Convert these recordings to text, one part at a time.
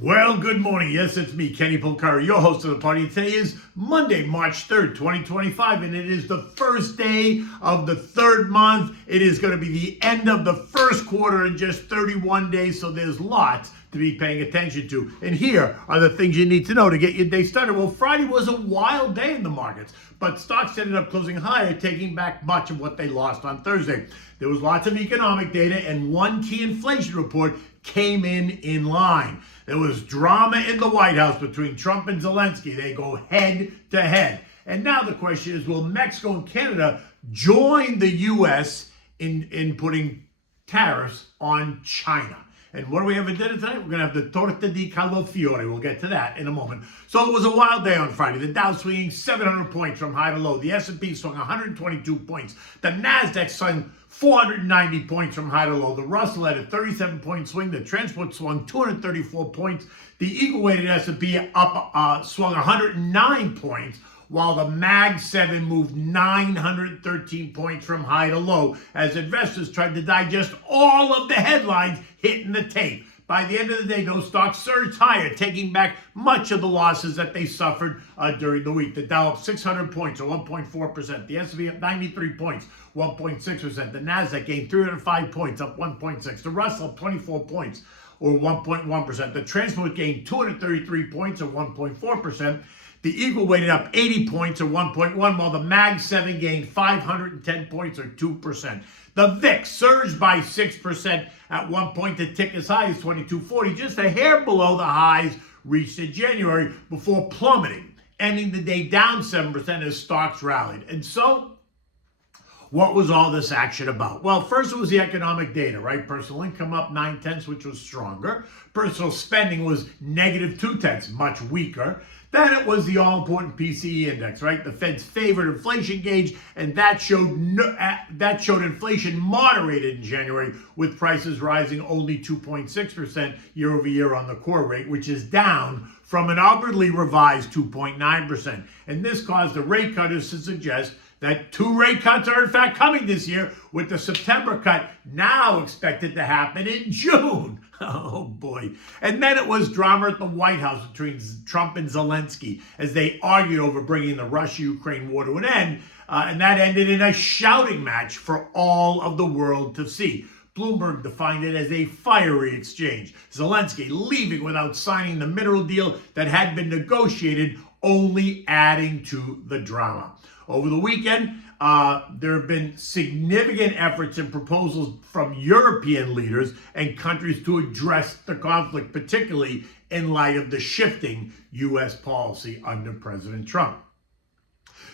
Well, good morning. Yes, it's me, Kenny Polcari, your host of the party. And today is Monday, March 3rd, 2025, and it is the first day of the third month. It is going to be the end of the first quarter in just 31 days, so there's lots to be paying attention to. And here are the things you need to know to get your day started. Well, Friday was a wild day in the markets, but stocks ended up closing higher, taking back much of what they lost on Thursday. There was lots of economic data, and one key inflation report came in line. There was drama in the White House between Trump and Zelensky. They go head to head. And now the question is, will Mexico and Canada join the U.S. in putting tariffs on China? And what do we have for dinner tonight? We're going to have the torta di cavolfiore. We'll get to that in a moment. So it was a wild day on Friday. The Dow swinging 700 points from high to low. The S&P swung 122 points. The Nasdaq swung 490 points from high to low. The Russell had a 37-point swing. The transport swung 234 points. The equal-weighted S&P swung 109 points, while the Mag 7 moved 913 points from high to low as investors tried to digest all of the headlines hitting the tape. By the end of the day, those stocks surged higher, taking back much of the losses that they suffered during the week. The Dow up 600 points, or 1.4%. The S&P up 93 points, 1.6%. The Nasdaq gained 305 points, up 1.6%. The Russell up 24 points, or 1.1%. The transport gained 233 points, or 1.4%. The equal weighted up 80 points, or 1.1%, while the Mag 7 gained 510 points, or 2%. The VIX surged by 6% at one point to tick as high as 2240, just a hair below the highs reached in January before plummeting, ending the day down 7% as stocks rallied. And so, what was all this action about? Well, first it was the economic data, right? Personal income up 0.9, which was stronger. Personal spending was negative 0.2, much weaker. Then it was the all-important PCE index, right? The Fed's favorite inflation gauge, and that showed inflation moderated in January, with prices rising only 2.6% year over year on the core rate, which is down from an upwardly revised 2.9%. And this caused the rate cutters to suggest that 2 rate cuts are in fact coming this year, with the September cut now expected to happen in June. Oh boy. And then it was drama at the White House between Trump and Zelensky as they argued over bringing the Russia-Ukraine war to an end. And that ended in a shouting match for all of the world to see. Bloomberg defined it as a fiery exchange. Zelensky leaving without signing the mineral deal that had been negotiated, only adding to the drama. Over the weekend, there have been significant efforts and proposals from European leaders and countries to address the conflict, particularly in light of the shifting U.S. policy under President Trump.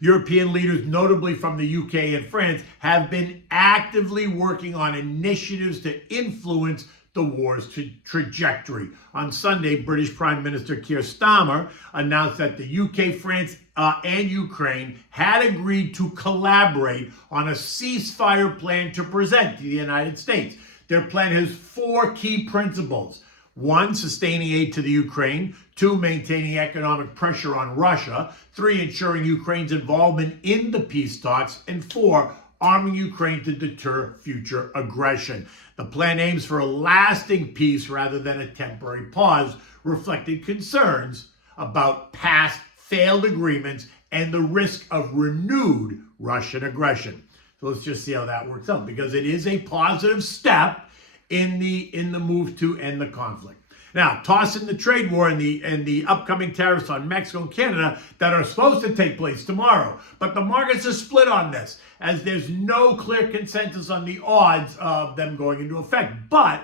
European leaders, notably from the UK and France, have been actively working on initiatives to influence the war's trajectory. On Sunday, British Prime Minister Keir Starmer announced that the UK, France, and Ukraine had agreed to collaborate on a ceasefire plan to present to the United States. Their plan has 4 key principles. 1, sustaining aid to the Ukraine. 2, maintaining economic pressure on Russia. 3, ensuring Ukraine's involvement in the peace talks. And 4, arming Ukraine to deter future aggression. The plan aims for a lasting peace rather than a temporary pause, reflecting concerns about past failed agreements and the risk of renewed Russian aggression. So let's just see how that works out, because it is a positive step in the move to end the conflict. Now, toss in the trade war and the upcoming tariffs on Mexico and Canada that are supposed to take place tomorrow. But the markets are split on this, as there's no clear consensus on the odds of them going into effect. But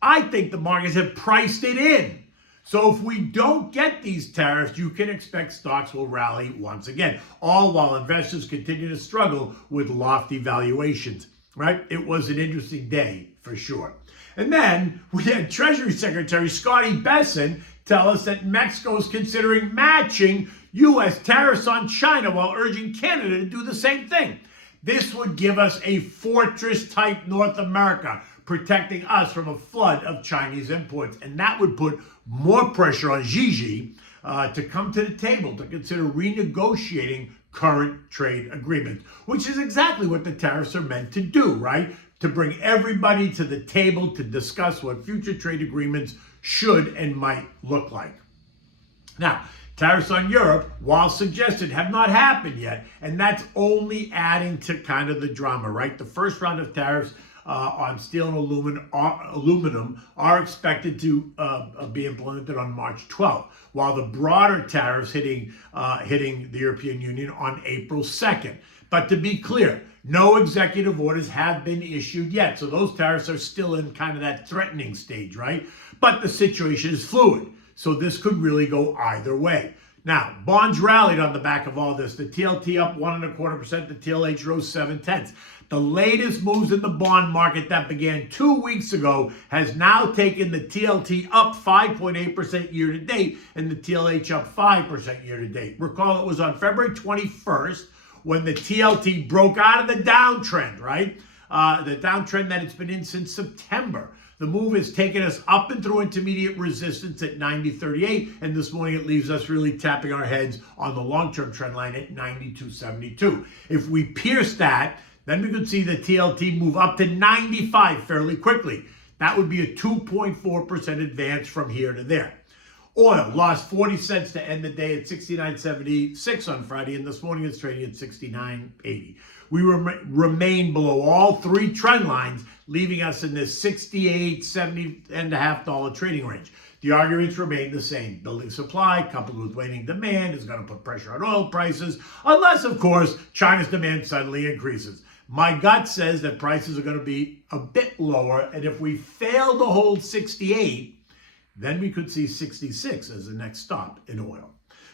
I think the markets have priced it in. So if we don't get these tariffs, you can expect stocks will rally once again, all while investors continue to struggle with lofty valuations, right? It was an interesting day for sure. And then we had Treasury Secretary Scotty Bessent tell us that Mexico is considering matching U.S. tariffs on China while urging Canada to do the same thing. This would give us a fortress-type North America, protecting us from a flood of Chinese imports. And that would put more pressure on Xi to come to the table to consider renegotiating current trade agreements, which is exactly what the tariffs are meant to do, right? To bring everybody to the table to discuss what future trade agreements should and might look like. Now, tariffs on Europe, while suggested, have not happened yet, and that's only adding to kind of the drama, right? The first round of tariffs on steel and aluminum are expected to be implemented on March 12th, while the broader tariffs hitting the European Union on April 2nd. But to be clear, no executive orders have been issued yet, so those tariffs are still in kind of that threatening stage, right? But the situation is fluid, so this could really go either way. Now, bonds rallied on the back of all this. The TLT up 1.25%, the TLH rose 0.7. The latest moves in the bond market that began 2 weeks ago has now taken the TLT up 5.8% year to date and the TLH up 5% year to date. Recall it was on February 21st when the TLT broke out of the downtrend, right? The downtrend that it's been in since September. The move has taken us up and through intermediate resistance at 90.38, and this morning it leaves us really tapping our heads on the long-term trend line at 92.72. If we pierce that, then we could see the TLT move up to 95 fairly quickly. That would be a 2.4% advance from here to there. Oil lost 40 cents to end the day at 69.76 on Friday, and this morning it's trading at 69.80. We remain below all three trend lines, leaving us in this $68, $70.5 trading range. The arguments remain the same. Building supply coupled with waning demand is going to put pressure on oil prices, unless, of course, China's demand suddenly increases. My gut says that prices are going to be a bit lower, and if we fail to hold 68, then we could see 66 as the next stop in oil.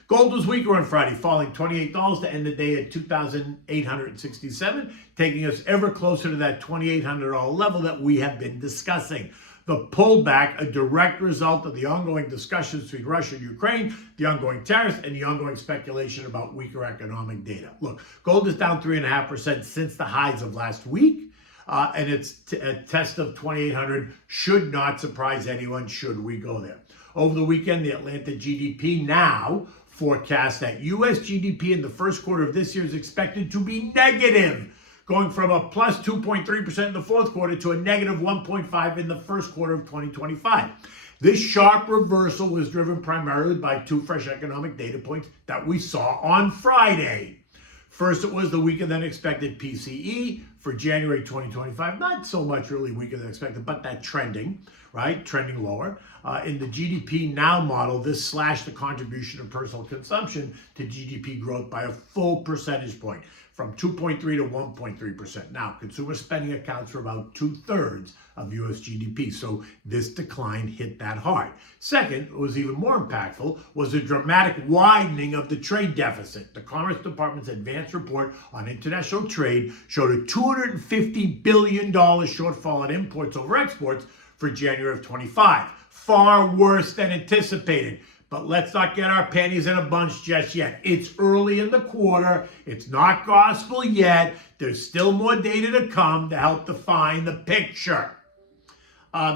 Gold was weaker on Friday, falling $28 to end the day at $2,867, taking us ever closer to that $2,800 level that we have been discussing. The pullback, a direct result of the ongoing discussions between Russia and Ukraine, the ongoing tariffs, and the ongoing speculation about weaker economic data. Look, gold is down 3.5% since the highs of last week, and its test of 2,800 should not surprise anyone should we go there. Over the weekend, the Atlanta GDP now forecast that U.S. GDP in the first quarter of this year is expected to be negative, going from a plus 2.3% in the fourth quarter to a negative 1.5% in the first quarter of 2025. This sharp reversal was driven primarily by two fresh economic data points that we saw on Friday. First, it was the weaker than expected PCE for January 2025. Not so much really weaker than expected, but that trending, right? Trending lower. In the GDP Now model, this slashed the contribution of personal consumption to GDP growth by a full percentage point, from 2.3 to 1.3%. Now, consumer spending accounts for about 2/3 of U.S. GDP, so this decline hit that hard. Second, what was even more impactful, was a dramatic widening of the trade deficit. The Commerce Department's advanced report on international trade showed a $250 billion shortfall in imports over exports for January of 25. Far worse than anticipated. But let's not get our panties in a bunch just yet. It's early in the quarter. It's not gospel yet. There's still more data to come to help define the picture.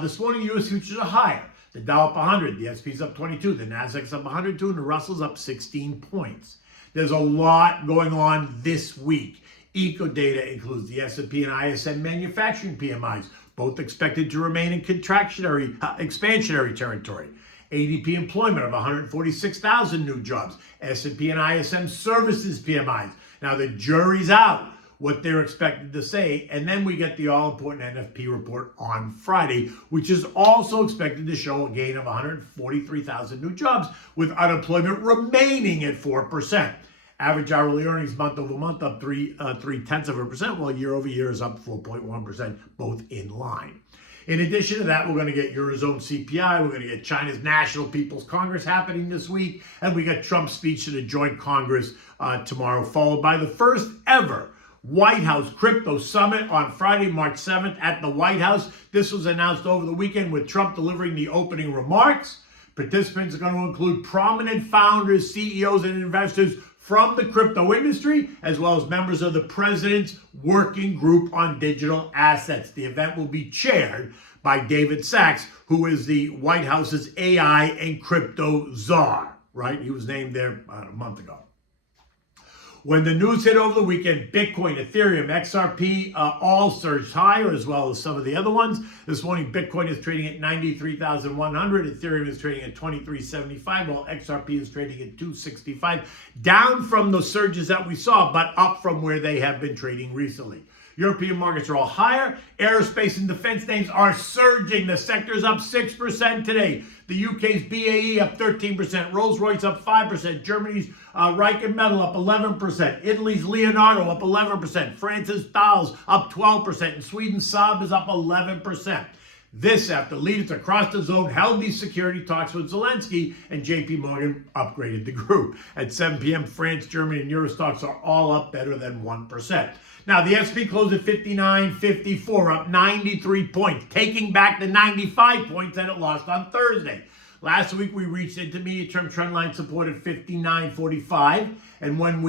This morning, U.S. futures are higher. The Dow up 100, the S&P's up 22, the Nasdaq's up 102, and the Russell's up 16 points. There's a lot going on this week. Eco data includes the S&P and ISM manufacturing PMIs, both expected to remain in expansionary territory. ADP employment of 146,000 new jobs. S&P and ISM services PMIs. Now the jury's out what they're expected to say, and then we get the all-important NFP report on Friday, which is also expected to show a gain of 143,000 new jobs, with unemployment remaining at 4%. Average hourly earnings month over month up 0.3%, while year over year is up 4.1%, both in line. In addition to that, we're going to get Eurozone CPI, we're going to get China's National People's Congress happening this week, and we got Trump's speech to the joint Congress tomorrow, followed by the first ever White House Crypto Summit on Friday, March 7th at the White House. This was announced over the weekend with Trump delivering the opening remarks. Participants are going to include prominent founders, CEOs, and investors from the crypto industry, as well as members of the president's working group on digital assets. The event will be chaired by David Sachs, who is the White House's AI and crypto czar, right? He was named there a month ago. When the news hit over the weekend, Bitcoin, Ethereum, XRP all surged higher, as well as some of the other ones. This morning, Bitcoin is trading at 93,100. Ethereum is trading at 23.75, while XRP is trading at 265. Down from the surges that we saw, but up from where they have been trading recently. European markets are all higher. Aerospace and defense names are surging. The sector's up 6% today. The UK's BAE up 13%. Rolls-Royce up 5%. Germany's Reichen Metal up 11%. Italy's Leonardo up 11%. France's Thales up 12%. And Sweden's Saab is up 11%. This after leaders across the zone held these security talks with Zelensky, and JP Morgan upgraded the group. At 7 p.m., France, Germany, and Euro stocks are all up better than 1%. Now, the S&P closed at 59.54, up 93 points, taking back the 95 points that it lost on Thursday. Last week, we reached intermediate-term trendline support at 59.45, and when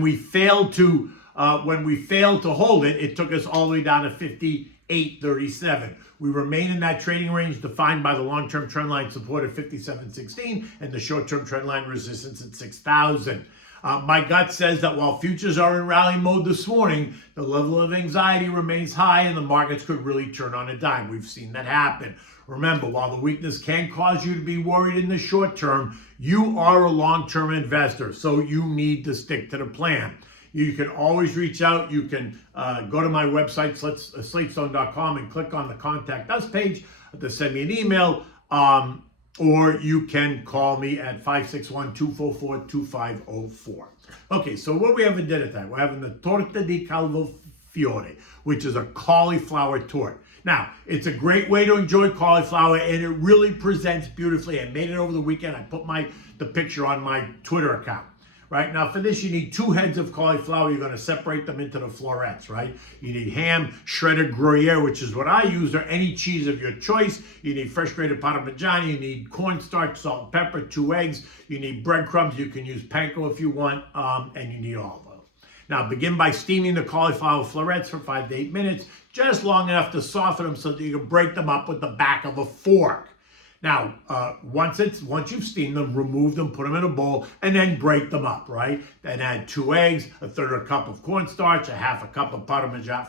we failed to hold it, it took us all the way down to 58.37. We remain in that trading range defined by the long-term trendline support at 57.16 and the short-term trendline resistance at 6,000. My gut says that while futures are in rally mode this morning, the level of anxiety remains high and the markets could really turn on a dime. We've seen that happen. Remember, while the weakness can cause you to be worried in the short term, you are a long-term investor, so you need to stick to the plan. You can always reach out. You can go to my website, slatestone.com, and click on the Contact Us page to send me an email. Or you can call me at 561-244-2504. Okay, so what we have for dinner tonight? We're having the torta di cavolfiore, which is a cauliflower torte. Now, it's a great way to enjoy cauliflower, and it really presents beautifully. I made it over the weekend. I put the picture on my Twitter account. Right now, for this, you need 2 heads of cauliflower. You're going to separate them into the florets, right? You need ham, shredded Gruyere, which is what I use, or any cheese of your choice. You need fresh grated Parmigiano. You need cornstarch, salt and pepper, 2 eggs. You need breadcrumbs. You can use panko if you want, and you need olive oil. Now, begin by steaming the cauliflower florets for 5 to 8 minutes, just long enough to soften them so that you can break them up with the back of a fork. Now, once you've steamed them, remove them, put them in a bowl, and then break them up, right? Then add 2 eggs, a third of a cup of cornstarch, a half a cup of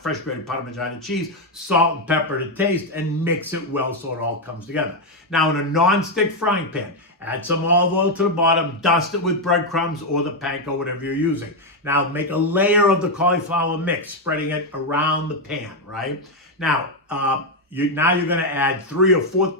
fresh grated Parmigiano cheese, salt and pepper to taste, and mix it well so it all comes together. Now, in a non-stick frying pan, add some olive oil to the bottom, dust it with breadcrumbs or the panko, whatever you're using. Now, make a layer of the cauliflower mix, spreading it around the pan, right? Now, you're going to add 3 or 4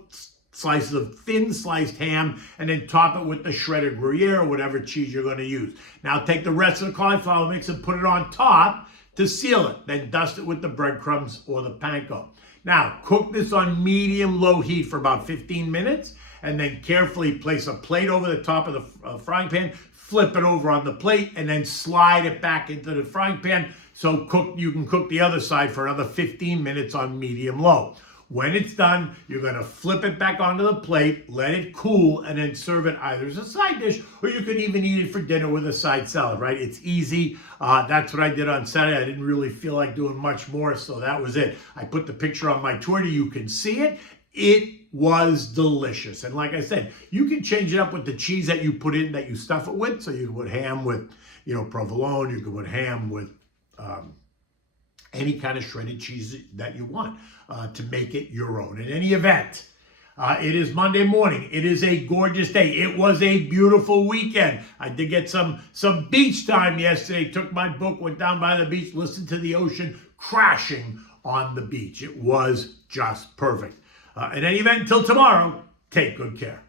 slices of thin sliced ham, and then top it with the shredded Gruyere or whatever cheese you're going to use. Now take the rest of the cauliflower mix and put it on top to seal it. Then dust it with the breadcrumbs or the panko. Now cook this on medium-low heat for about 15 minutes, and then carefully place a plate over the top of the frying pan, flip it over on the plate, and then slide it back into the frying pan so you can cook the other side for another 15 minutes on medium-low. When it's done, you're going to flip it back onto the plate, let it cool, and then serve it either as a side dish, or you can even eat it for dinner with a side salad, right? It's easy. That's what I did on Saturday. I didn't really feel like doing much more, so that was it. I put the picture on my Twitter. You can see it. It was delicious. And like I said, you can change it up with the cheese that you put in, that you stuff it with. So you can put ham with, provolone. You can put ham with any kind of shredded cheese that you want to make it your own. In any event, it is Monday morning. It is a gorgeous day. It was a beautiful weekend. I did get some beach time yesterday. Took my book, went down by the beach, listened to the ocean crashing on the beach. It was just perfect. In any event, until tomorrow, take good care.